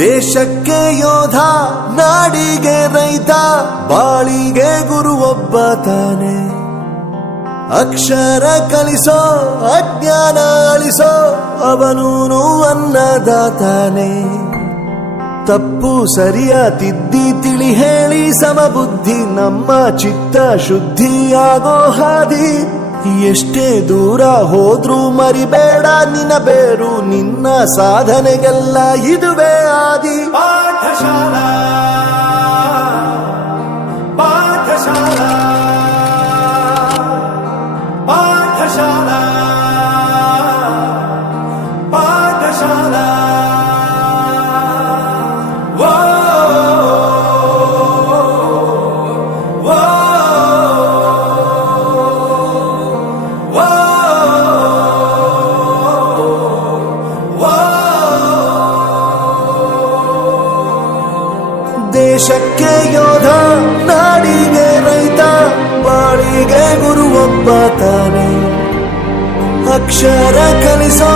ದೇಶಕ್ಕೆ ಯೋಧ, ನಾಡಿಗೆ ರೈತ, ಬಾಳಿಗೆ ಗುರು ಒಬ್ಬ ತಾನೆ. ಅಕ್ಷರ ಕಲಿಸೋ, ಅಜ್ಞಾನ ಅಳಿಸೋ, ಅವನೂನು ಅನ್ನದಾತಾನೆ. ತಪ್ಪು ಸರಿಯ ತಿದ್ದಿ ತಿಳಿ ಹೇಳಿ ಸಮಬುದ್ಧಿ, ನಮ್ಮ ಚಿತ್ತ ಶುದ್ಧಿಯಾಗೋ ಹಾದಿ. ಎಷ್ಟೇ ದೂರ ಹೋದ್ರೂ ಮರಿಬೇಡ ನಿನ್ನ ಬೇರು, ನಿನ್ನ ಸಾಧನೆಗೆಲ್ಲ ಇದುವೇ ಆದಿ. ಪಾಠಶಾಲಾ ಪಾಠಶಾಲಾ ಪಾಠಶಾಲಾ ಪಾಠಶಾಲಾ. ದೇಶಕ್ಕೆ ಯೋಧ, ನಾಡಿಗೆ ರೈತ, ಬಾಳಿಗೆ ಗುರು ಒಬ್ಬ ತಾನೆ. ಅಕ್ಷರ ಕಲಿಸೋ,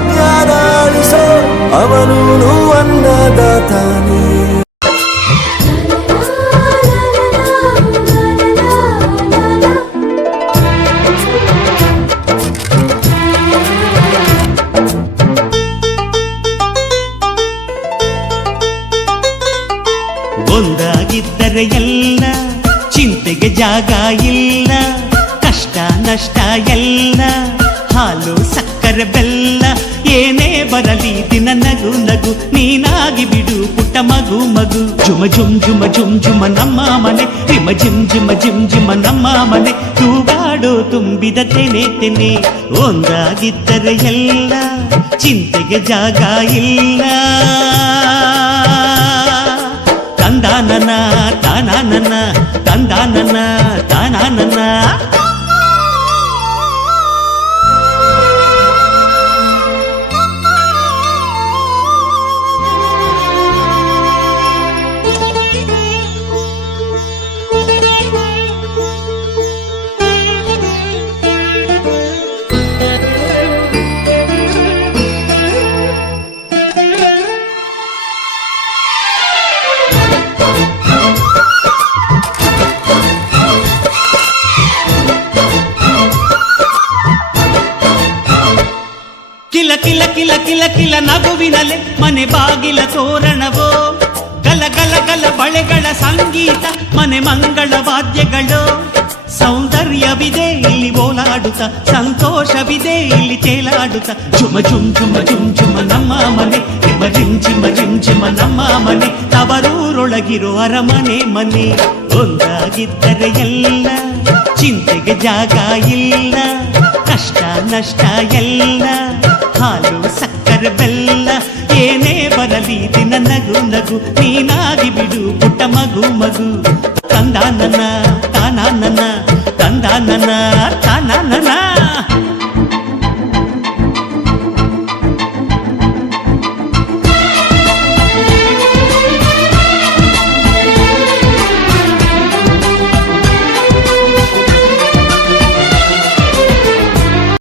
ಜ್ಞಾನ ಅಳಿಸೋ, ಅವನೂನು ಅನ್ನದಾತಾನೆ. ಒಂದಾಗಿದ್ದರೆ ಎಲ್ಲ, ಚಿಂತೆಗೆ ಜಾಗ ಇಲ್ಲ, ಕಷ್ಟ ನಷ್ಟ ಎಲ್ಲ, ಹಾಲು ಸಕ್ಕರೆ ಬೆಲ್ಲ, ಏನೇ ಬರಲಿ ದಿನ ನಗು ನಗು, ನೀನಾಗಿ ಬಿಡು ಪುಟ್ಟ ಮಗು ಮಗು. ಜುಮ ಜುಮ್ ಜುಮ ಜುಮ್ ಜುಮ ನಮ್ಮ ಮನೆ, ರಿಮ ಜಿಮ್ ಜಿಮ ಜಿಮ್ ಜಿಮ ನಮ್ಮ ಮನೆ, ತೂಗಾಡೋ ತುಂಬಿದ ತೆನೆ ತೆನೆ. ಒಂದಾಗಿದ್ದರೆ ಎಲ್ಲ, ಚಿಂತೆಗೆ ಜಾಗ ಇಲ್ಲ. ತಂದಾನನ ತಾನಾನನ, ತಂದಾನನ ತಾನಾನನ. ಕಿಲ ಕಿಲ ಕಿಲ ಕಿಲ ಕಿಲ ನಗುವಿನಲೆ ಮನೆ ಬಾಗಿಲ ತೋರಣವೋ, ಗಲ ಗಲ ಗಲ ಬಳೆಗಳ ಸಂಗೀತ, ಮನೆ ಮಂಗಳ ವಾದ್ಯಗಳು. ಸೌಂದರ್ಯವಿದೆ ಇಲ್ಲಿ ಓಲಾಡುತ್ತ, ಸಂತೋಷವಿದೆ ಇಲ್ಲಿ ತೇಲಾಡುತ್ತ. ಜುಮ ಜುಮ್ ಜುಮ ಜುಮ್ ಜುಮ ನಮ್ಮ ಮನೆ, ರಿಮ ರಿಮ್ ಜಿಮ ರಿಮ್ ಜಿಮ ನಮ್ಮ ಮನೆ, ತವರೂರೊಳಗಿರೋ ಅರಮನೆ ಮನೆ. ಒಂದಾಗಿದ್ದರೆ ಎಲ್ಲ, ಚಿಂತೆಗೆ ಜಾಗ ಇಲ್ಲ, ಕಷ್ಟ ನಷ್ಟ ಎಲ್ಲ, ಹಾಲು ಸಕ್ಕರೆ ಬೆಲ್ಲ, ಏನೇ ಬರಲಿ ದಿನ ನಗು ನಗು, ನೀನಾಗಿ ಬಿಡು ಪುಟ್ಟ ಮಗು ಮಗು. ತಂದಾನನ ತಾನಾನನ, ತಂದಾನನ ತಾನಾನನ.